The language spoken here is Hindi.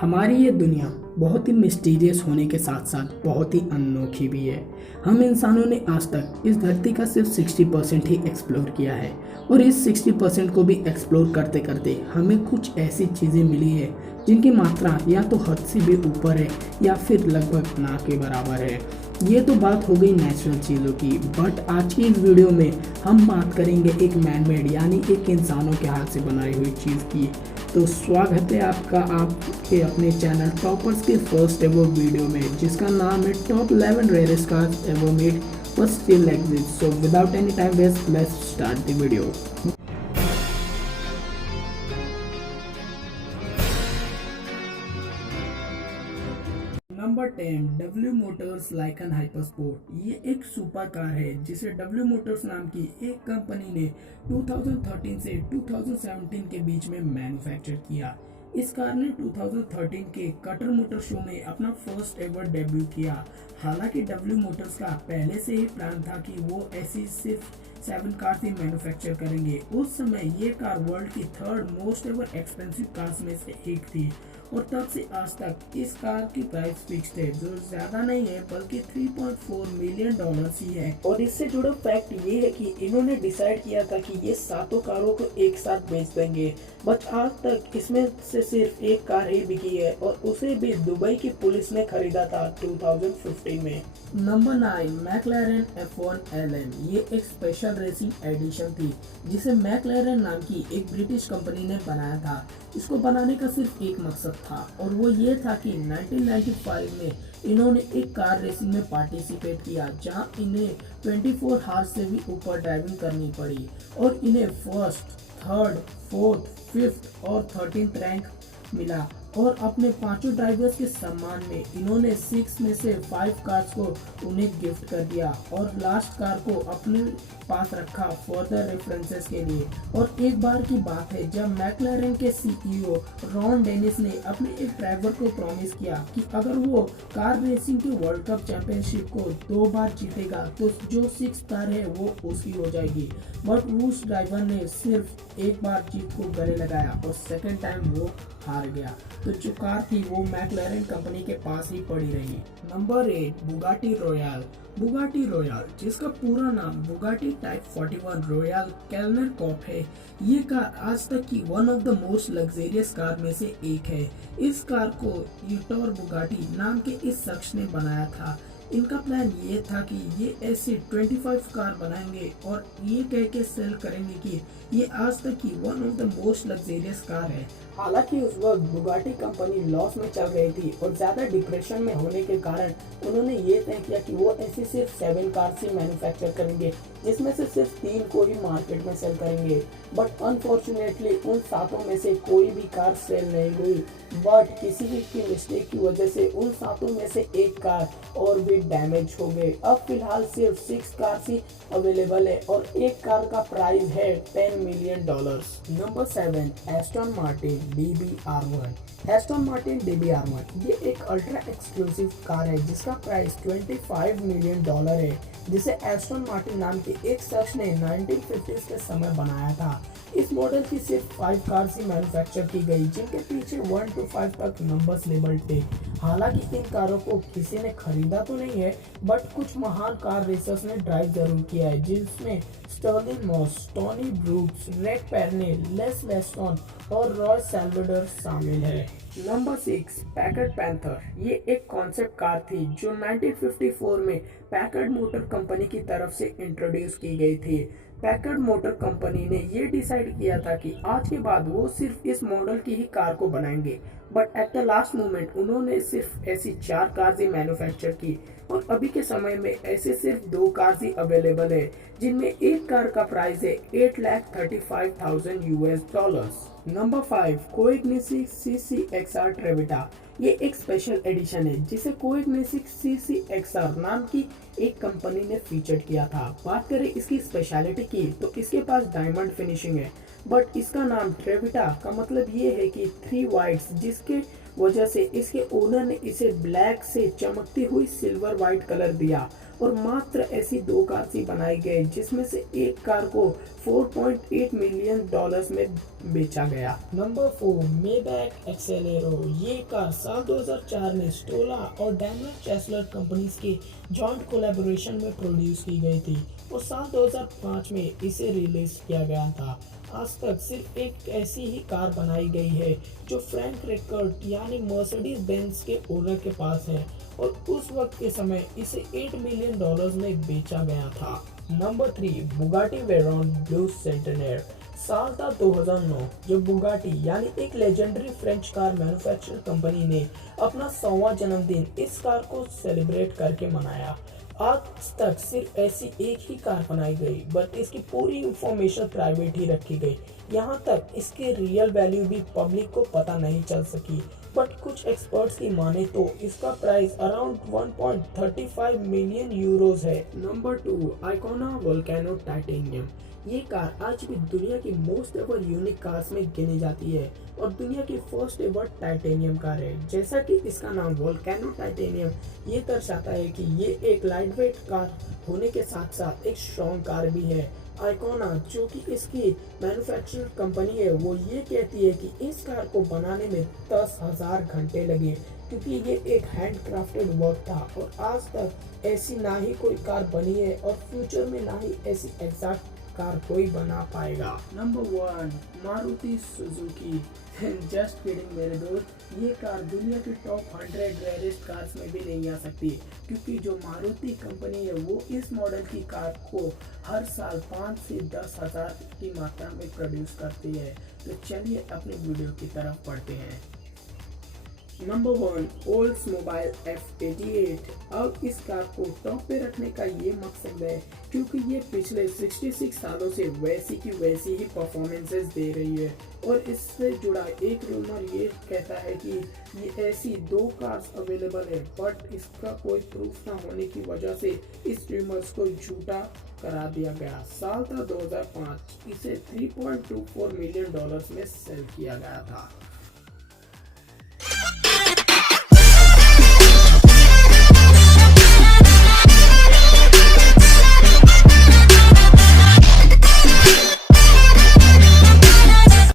हमारी ये दुनिया बहुत ही मिस्टीरियस होने के साथ साथ बहुत ही अनोखी भी है। हम इंसानों ने आज तक इस धरती का सिर्फ 60% ही एक्सप्लोर किया है और इस 60% को भी एक्सप्लोर करते करते हमें कुछ ऐसी चीज़ें मिली है जिनकी मात्रा या तो हद से भी ऊपर है या फिर लगभग ना के बराबर है। ये तो बात हो गई नेचुरल चीज़ों की, बट आज की इस वीडियो में हम बात करेंगे एक मैनमेड यानी एक इंसानों के हाथ से बनाई हुई चीज़ की। तो स्वागत है आपका आपके अपने चैनल टॉपर्स के फर्स्ट एवर वीडियो में, जिसका नाम है top 11 rarest cars ever made but still exist. So without any time waste, let's start the video. Number 10, W Motors Lykan Hypersport. ये एक सुपर कार है जिसे डब्ल्यू मोटर्स नाम की एक कंपनी ने 2013 से 2017 के बीच में मैन्युफैक्चर किया। इस कार ने 2013 के कटर मोटर शो में अपना फर्स्ट एवर डेब्यू किया। हालांकि डब्ल्यू मोटर्स का पहले से ही प्लान था कि वो ऐसी सिर्फ 7 कार्स ही मैन्युफैक्चर करेंगे। उस समय ये कार वर्ल्ड की third most ever expensive cars में से एक थी और तब से आज तक इस कार की प्राइस फिक्स्ड है, जो ज्यादा नहीं है बल्कि 3.4 मिलियन डॉलर ही है। और इससे जुड़ा फैक्ट ये है कि इन्होंने डिसाइड किया था कि ये सातों कारों को एक साथ बेच देंगे, बट आज तक इसमें से सिर्फ एक कार ही बिकी है और उसे भी दुबई की पुलिस ने खरीदा था 2015 में। Number 9, मैकलैरेन F1 LM। ये एक स्पेशल रेसिंग एडिशन थी जिसे मैकलैरेन नाम की एक ब्रिटिश कंपनी ने बनाया था। इसको बनाने का सिर्फ एक मकसद था और वो ये था कि 1995 में इन्होंने एक कार रेसिंग में पार्टिसिपेट किया जहां इन्हें 24 हार्स से भी ऊपर ड्राइविंग करनी पड़ी और इन्हें फर्स्ट, थर्ड, फोर्थ, फिफ्थ और 13th रैंक मिला। और अपने पांचों ड्राइवर्स के सम्मान में इन्होंने 6 में से 5 कार्स को उन्हें गिफ्ट कर दिया और लास्ट कार को अपने पास रखा फर्दर रेफरेंसेस के लिए। और एक बार की बात है जब मैकलैरेन के सीईओ रॉन डेनिस ने अपने एक ड्राइवर को प्रॉमिस किया कि अगर वो कार रेसिंग के वर्ल्ड कप चैंपियनशिप को 2 बार जीतेगा तो जो 6 कार है वो उसकी हो जाएगी। बट उस ड्राइवर ने सिर्फ एक बार जीत को गले लगाया और सेकेंड टाइम वो हार गया, तो जो कार थी वो मैकलैरेन कंपनी के पास ही पड़ी रही। Number 8, Bugatti royal. Bugatti royal, जिसका पूरा नाम बुगाटी टाइप 41 रॉयल कैलनर कॉप है, ये कार आज तक की one of the most luxurious car में से एक है। इस कार को यूटोर बुगाटी नाम के इस शख्स ने बनाया था। इनका प्लान ये था कि ये ऐसे 25 कार बनाएंगे और ये कह के सेल करेंगे कि ये आज तक की one of the most luxurious car है। हालांकि उस वक्त बुगाटी कंपनी लॉस में चल रही थी और ज्यादा डिप्रेशन में होने के कारण उन्होंने ये तय किया कि वो ऐसी सिर्फ 7 कार्स ही मैन्युफैक्चर करेंगे, जिसमें से सिर्फ 3 को ही मार्केट में सेल करेंगे। बट अनफॉर्चुनेटली उन 7 में से कोई भी कार सेल नहीं हुई, बट किसी की मिस्टेक की वजह से उन 7 में से एक कार और भी डैमेज हो गए। अब फिलहाल सिर्फ 6 कार्स ही अवेलेबल है और एक कार का प्राइस है $10 million. Number 7, Aston Martin DBR1। Aston Martin DBR1 ये एक अल्ट्रा एक्सक्लूसिव कार है जिसका प्राइस $25 मिलियन है, जिसे एस्टन मार्टिन नाम के एक शख्स ने 1950s के समय बनाया था। इस मॉडल की सिर्फ 5 कार्स ही मैन्युफैक्चर की गई, जिनके पीछे 1 to 5 तक नंबर्स लेबल थे। हालांकि इन कारों को किसी ने खरीदा तो नहीं है, बट कुछ महान कार रेसर्स ने ड्राइव जरूर किया है, जिसमें Stirling Moss, Tony Brooks, Reg Parnell, Les Leston और रॉय सैल्वाडोर शामिल है। Number 6, Packard Panther. ये एक कॉन्सेप्ट कार थी जो 1954 में पैकर्ड मोटर कंपनी की तरफ से इंट्रोड्यूस की गई थी। पैकर्ड मोटर कंपनी ने ये डिसाइड किया था कि आज के बाद वो सिर्फ इस मॉडल की ही कार को बनाएंगे, but at the last moment उन्होंने सिर्फ ऐसी 4 कार्स ही मैन्युफैक्चर की और अभी के समय में ऐसे सिर्फ 2 कार्स ही अवेलेबल है, जिनमें एक कार का प्राइस है $8,35,000 नंबर 5, कोइग्निसिक CCXR ट्रेविटा। ये एक स्पेशल एडिशन है जिसे कोइग्निसिक CCXR नाम की एक कंपनी ने फीचर किया था। बात करें इसकी स्पेशलिटी की तो इसके पास डायमंड फिनिशिंग है, बट इसका नाम ट्रेविटा का मतलब ये है कि 3 वाइड्स, जिसके वजह से इसके ओनर ने इसे ब्लैक से चमकती हुई सिल्वर व्हाइट कलर दिया और मात्र ऐसी 2 कार ही बनाई गई जिसमें से एक कार को 4.8 मिलियन डॉलर्स में बेचा गया। Number 4 Maybach Exelero. ये कार साल 2004 में स्टोला और डैमलर चैसलर कंपनीज के जॉइंट कोलैबोरेशन में प्रोड्यूस की गई थी और साल 2005 में इसे रिलीज किया गया था। आज तक सिर्फ एक ऐसी ही कार बनाई गई है जो फ्रैंक रिकर्ड यानी मर्सिडीज बेंज के ओनर के पास है और उस वक्त के समय इसे 8 मिलियन डॉलर्स में बेचा गया था। Number 3 Bugatti Veyron Bleu Centenaire. साल था 2009 जब बुगाटी यानी एक legendary French car manufacture company ने अपना 100वां जन्मदिन इस कार को सेलिब्रेट करके मनाया। आज तक सिर्फ ऐसी एक ही कार बनाई गई बट इसकी पूरी इंफॉर्मेशन प्राइवेट ही रखी गई। यहाँ तक इसके रियल वैल्यू भी पब्लिक को पता नहीं चल सकी बट कुछ एक्सपर्ट्स की माने तो इसका प्राइस अराउंड 1.35 मिलियन यूरोज है। Number 2 Icona Vulcano titanium. ये कार आज भी दुनिया की मोस्ट एवर यूनिक कार्स में गिनी जाती है और दुनिया की फर्स्ट एवर टाइटेनियम कार है। जैसा कि इसका नाम वोल्केनो टाइटेनियम ये दर्शाता है कि ये एक लाइट वेट कार होने के साथ साथ एक स्ट्रॉन्ग कार भी है। आइकोना जो कि इसकी मैन्युफैक्चर कंपनी है वो ये कहती है कि इस कार को बनाने में 10,000 घंटे लगे क्योंकि ये एक हैंड क्राफ्टेड वर्क था और आज तक ऐसी ना ही कोई कार बनी है और फ्यूचर में ना ही ऐसी एग्जैक्ट कार कोई बना पाएगा। Number 1 Maruti Suzuki. Just kidding मेरे दोस्त, ये कार दुनिया की टॉप 100 रेयरेस्ट कार्स में भी नहीं आ सकती क्योंकि जो मारुति कंपनी है वो इस मॉडल की कार को हर साल 5 से 10,000 की मात्रा में प्रोड्यूस करती है। तो चलिए अपनी वीडियो की तरफ बढ़ते हैं। Number 1 Oldsmobile F88। अब इस कार को टॉप पे रखने का ये मकसद है क्योंकि ये पिछले 66 सालों से वैसी की वैसी ही परफॉर्मेंसेस दे रही है और इससे जुड़ा एक रूमर ये कहता है कि ये ऐसी 2 कार्स अवेलेबल है बट इसका कोई प्रूफ ना होने की वजह से इस रूमर्स को झूठा करा दिया गया। साल था 2005, इसे 3.24 मिलियन डॉलर्स में सेल किया गया था।